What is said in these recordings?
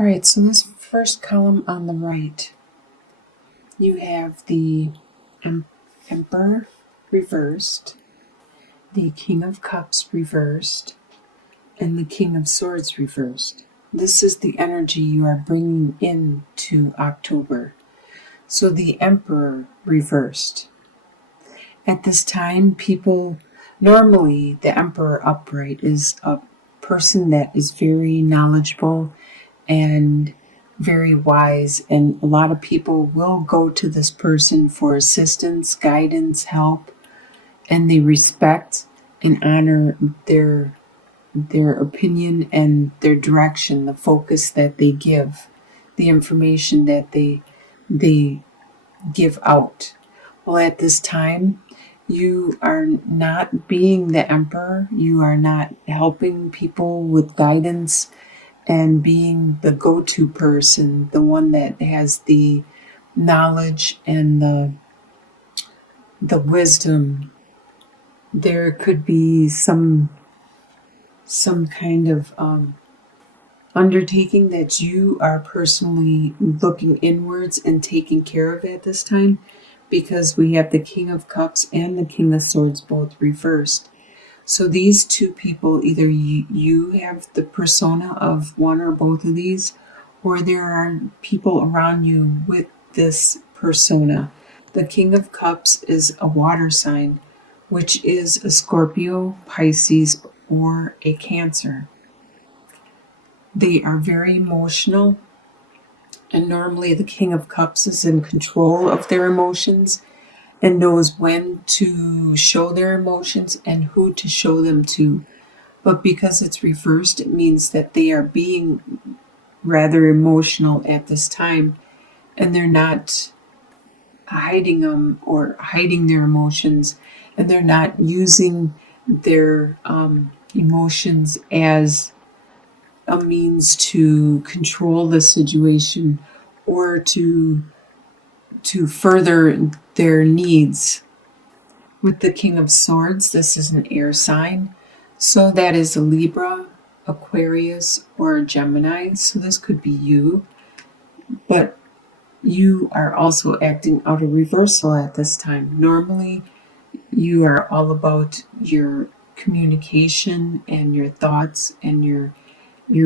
All right, so this first column on the right, you have the Emperor reversed, the King of Cups reversed, and the King of Swords reversed. This is the energy you are bringing into October. So the Emperor reversed. At this time, normally the Emperor upright is a person that is very knowledgeable and very wise, and a lot of people will go to this person for assistance, guidance, help, and they respect and honor their opinion and their direction, the focus that they give, the information that they give out. Well, at this time, you are not being the emperor. You are not helping people with guidance and being the go-to person, the one that has the knowledge and the wisdom. There could be some kind of undertaking that you are personally looking inwards and taking care of at this time, because we have the King of Cups and the King of Swords both reversed. So these two people, either you have the persona of one or both of these, or there are people around you with this persona. The King of Cups is a water sign, which is a Scorpio, Pisces, or a Cancer. They are very emotional, and normally the King of Cups is in control of their emotions and knows when to show their emotions and who to show them to. But because it's reversed, it means that they are being rather emotional at this time, and they're not hiding them or hiding their emotions, and they're not using their emotions as a means to control the situation or to further their needs. With the King of Swords, this is an air sign, so that is a Libra, Aquarius, or a Gemini. So this could be you, but you are also acting out of reversal at this time. Normally, you are all about your communication and your thoughts and your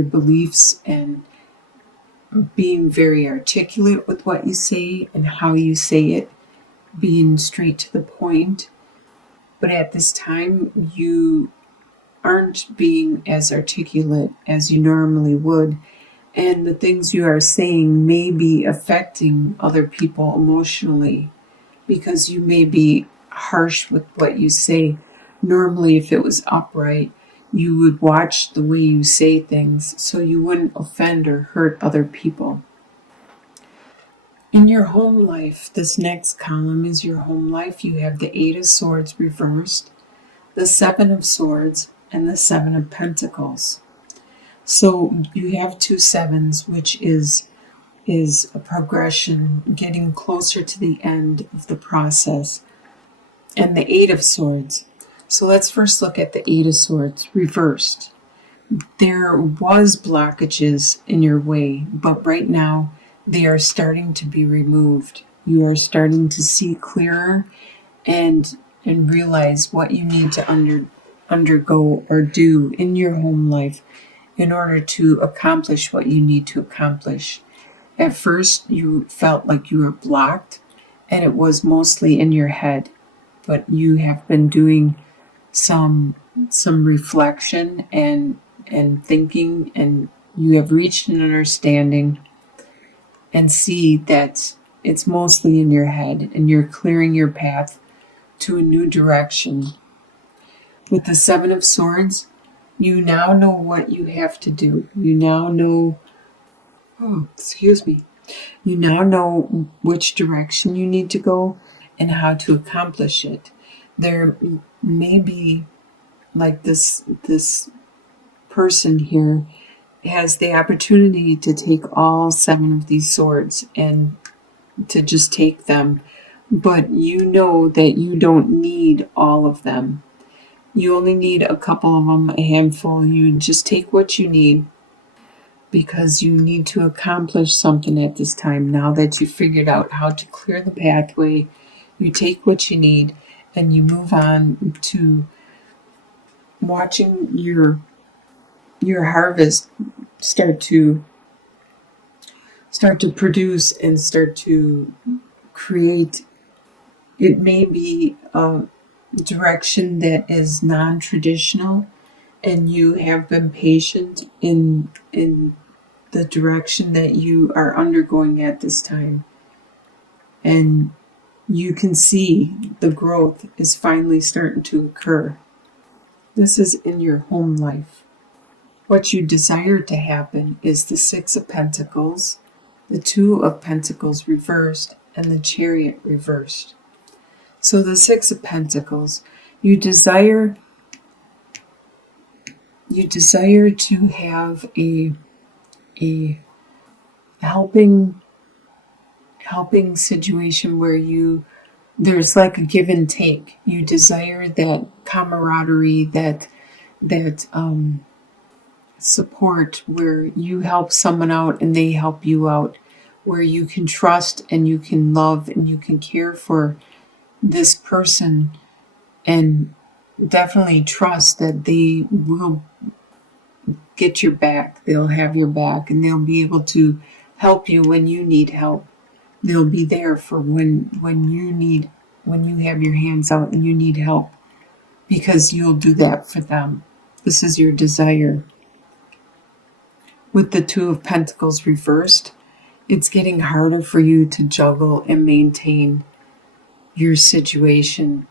beliefs, and being very articulate with what you say and how you say it, being straight to the point. But at this time, you aren't being as articulate as you normally would, and the things you are saying may be affecting other people emotionally, because you may be harsh with what you say. Normally, if it was upright, you would watch the way you say things so you wouldn't offend or hurt other people. In your home life, this next column is your home life. You have the Eight of Swords reversed, the Seven of Swords, and the Seven of Pentacles. So you have two sevens, which is a progression, getting closer to the end of the process, and the Eight of Swords. So let's first look at the Eight of Swords reversed. There was blockages in your way, but right now they are starting to be removed. You are starting to see clearer and realize what you need to undergo or do in your home life in order to accomplish what you need to accomplish. At first, you felt like you were blocked, and it was mostly in your head, but you have been doing some reflection and thinking, and you have reached an understanding and see that it's mostly in your head, and you're clearing your path to a new direction. With the Seven of Swords, you now know what you have to do. You now know, you now know which direction you need to go and how to accomplish it. There may be, like this person here has the opportunity to take all seven of these swords and to just take them, but you know that you don't need all of them. You only need a couple of them, a handful. You just take what you need. because you need to accomplish something at this time. Now that you figured out how to clear the pathway, you take what you need and you move on to watching your harvest start to produce and start to create. It may be a direction that is non-traditional, and you have been patient in the direction that you are undergoing at this time, and you can see the growth is finally starting to occur. This is in your home life. What you desire to happen is the Six of Pentacles, the Two of Pentacles reversed, and the Chariot reversed. So the Six of Pentacles, you desire to have a helping situation where there's like a give and take. You desire that camaraderie, that support where you help someone out and they help you out, where you can trust and you can love and you can care for this person, and definitely trust that they will get your back. They'll have your back and they'll be able to help you when you need help. They'll be there for when you have your hands out and you need help, because you'll do that for them. This is your desire. With the Two of Pentacles reversed, it's getting harder for you to juggle and maintain your situation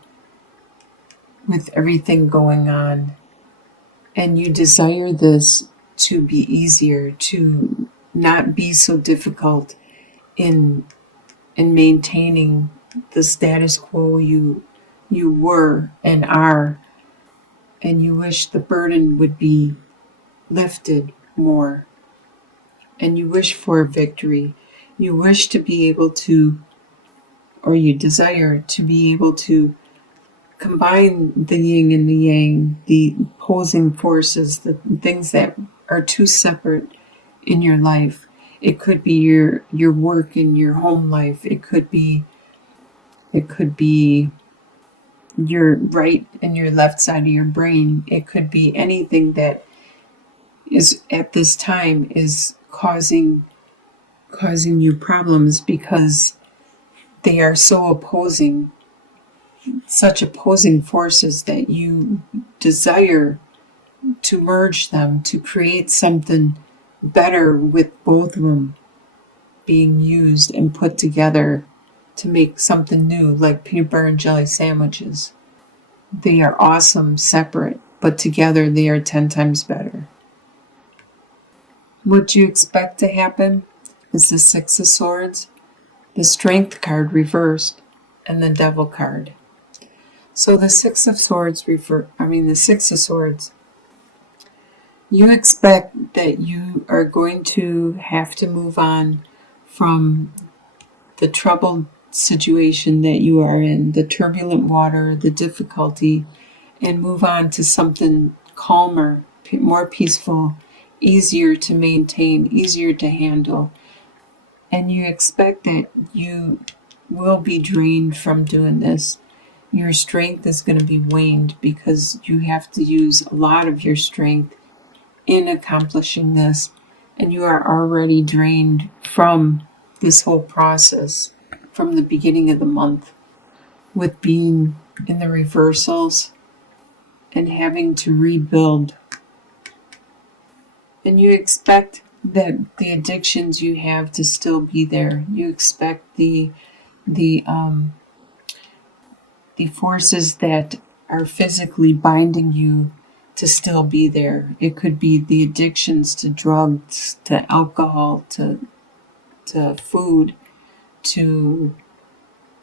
with everything going on. And you desire this to be easier, to not be so difficult in maintaining the status quo you were and are. And you wish the burden would be lifted more. And you wish for victory. You wish to be able to, or you desire to be able to combine the yin and the yang, the opposing forces, the things that are too separate in your life. It could be your work and your home life. It could be your right and your left side of your brain. It could be anything that is at this time is causing you problems, because they are so opposing, such opposing forces, that you desire to merge them, to create something better with both of them being used and put together to make something new, like peanut butter and jelly sandwiches. They are awesome separate, but together they are 10 times better. What you expect to happen is the Six of Swords, the Strength card reversed, and the Devil card. So the Six of Swords the Six of Swords, you expect that you are going to have to move on from the troubled situation that you are in, the turbulent water, the difficulty, and move on to something calmer, more peaceful, easier to maintain, easier to handle. And you expect that you will be drained from doing this. Your strength is going to be waned because you have to use a lot of your strength in accomplishing this, and you are already drained from this whole process from the beginning of the month, with being in the reversals and having to rebuild. And you expect that the addictions you have to still be there. You expect the forces that are physically binding you to still be there. It could be the addictions to drugs, to alcohol, to food, to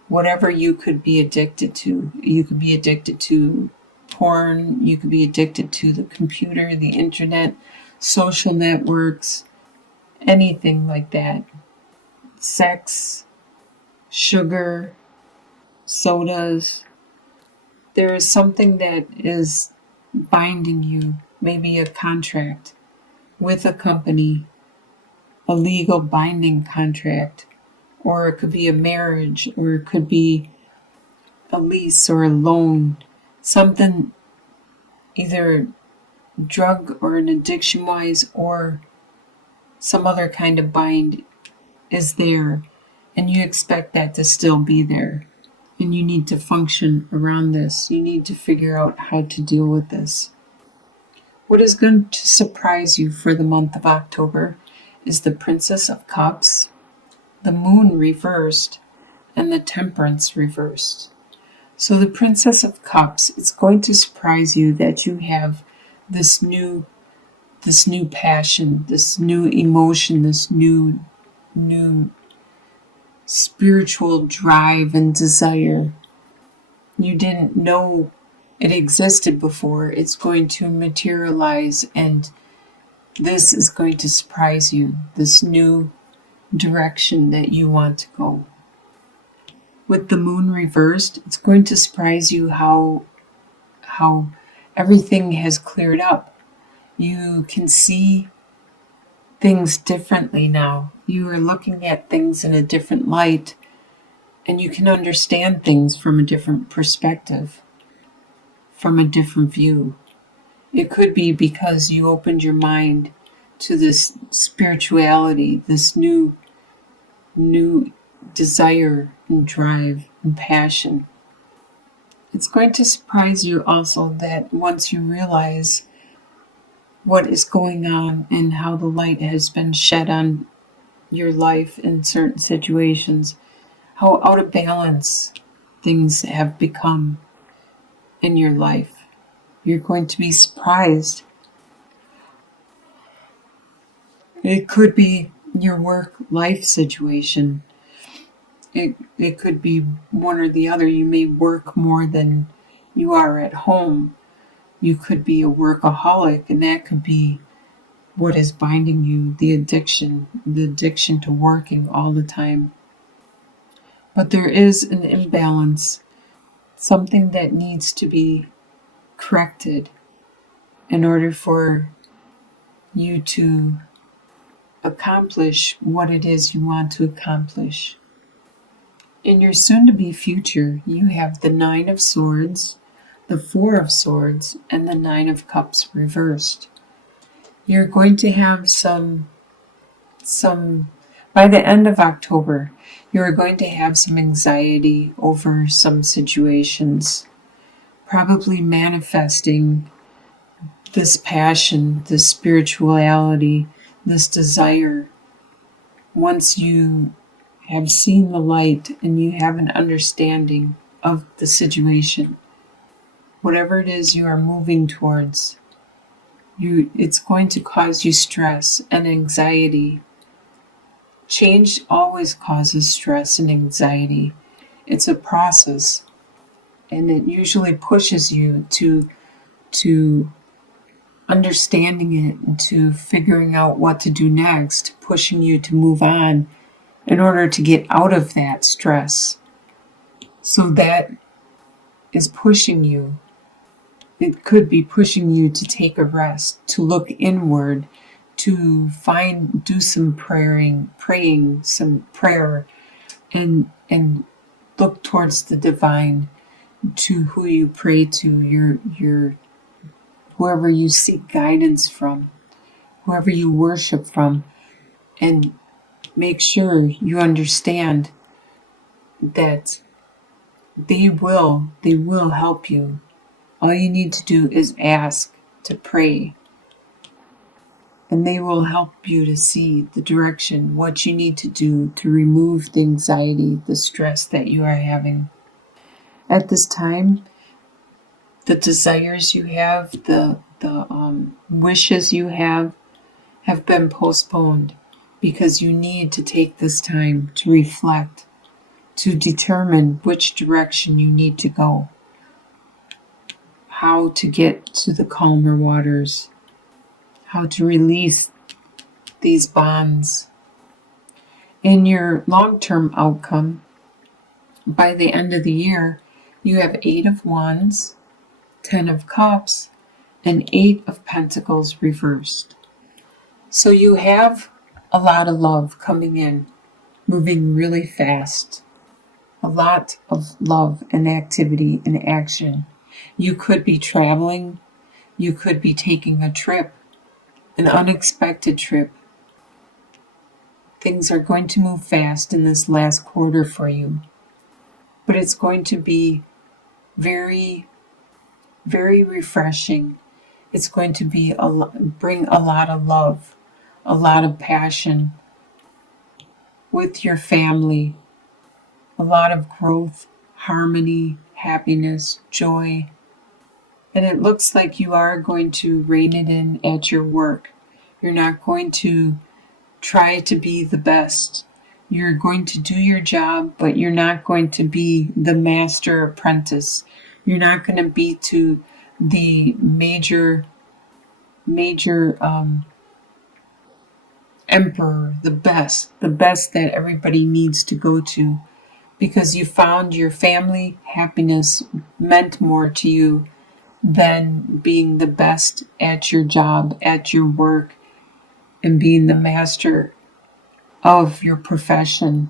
whatever you could be addicted to. You could be addicted to porn, you could be addicted to the computer, the internet, social networks, anything like that. Sex, sugar, sodas. There is something that is binding you, maybe a contract with a company, a legal binding contract, or it could be a marriage, or it could be a lease or a loan, something either drug or an addiction wise or some other kind of bind is there, and you expect that to still be there. And you need to function around this. You need to figure out how to deal with this. What is going to surprise you for the month of October is the Princess of Cups, the Moon reversed, and the Temperance reversed. So the Princess of Cups, it's going to surprise you that you have this new passion, this new emotion, this new spiritual drive and desire. You didn't know it existed before. It's going to materialize, and this is going to surprise you, this new direction that you want to go. With the Moon reversed, it's going to surprise you how everything has cleared up. You can see things differently now. You are looking at things in a different light, and you can understand things from a different perspective, from a different view. It could be because you opened your mind to this spirituality, this new desire and drive and passion. It's going to surprise you also that once you realize what is going on and how the light has been shed on your life in certain situations, how out of balance things have become in your life. You're going to be surprised. It could be your work-life situation. It could be one or the other. You may work more than you are at home. You could be a workaholic, and that could be what is binding you, the addiction to working all the time. But there is an imbalance, something that needs to be corrected in order for you to accomplish what it is you want to accomplish. In your soon-to-be future, you have the Nine of Swords, the Four of Swords, and the Nine of Cups reversed. You're going to have some by the end of October, you're going to have some anxiety over some situations, probably manifesting this passion, this spirituality, this desire. Once you have seen the light and you have an understanding of the situation, whatever it is you are moving towards, it's going to cause you stress and anxiety. Change always causes stress and anxiety. It's a process, and it usually pushes you to understanding it and to figuring out what to do next, pushing you to move on in order to get out of that stress. So that is pushing you. It could be pushing you to take a rest, to look inward, to do some praying some prayer, and look towards the divine, to who you pray to, your whoever you seek guidance from, whoever you worship from, and make sure you understand that they will help you. All you need to do is ask, to pray, and they will help you to see the direction, what you need to do to remove the anxiety, the stress that you are having. At this time, the desires you have, the wishes you have been postponed, because you need to take this time to reflect, to determine which direction you need to go, how to get to the calmer waters, how to release these bonds. In your long-term outcome, by the end of the year, you have 8 of Wands, 10 of Cups, and 8 of Pentacles reversed. So you have a lot of love coming in, moving really fast. A lot of love and activity and action. You could be traveling. You could be taking a trip, an unexpected trip. Things are going to move fast in this last quarter for you, but it's going to be very, very refreshing. It's going to be bring a lot of love, a lot of passion with your family, a lot of growth, harmony, happiness, joy. And it looks like you are going to rein it in at your work. You're not going to try to be the best. You're going to do your job, but you're not going to be the master apprentice. You're not going to be to the major emperor, the best that everybody needs to go to, because you found your family happiness meant more to you than being the best at your job, at your work, and being the master of your profession.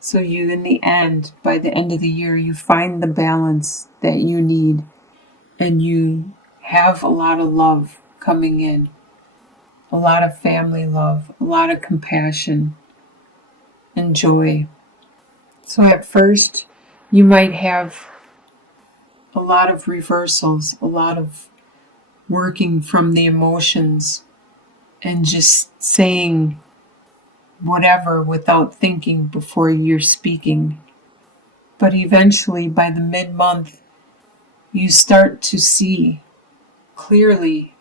So you, in the end, by the end of the year, you find the balance that you need, and you have a lot of love coming in, a lot of family love, a lot of compassion and joy. So at first, you might have a lot of reversals, a lot of working from the emotions and just saying whatever without thinking before you're speaking. But eventually, by the mid-month, you start to see clearly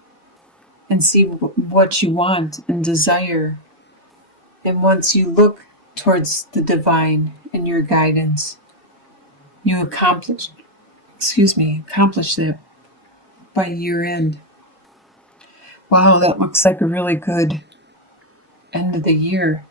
and see what you want and desire. And once you look towards the divine and your guidance, you accomplish that by year end. Wow, that looks like a really good end of the year.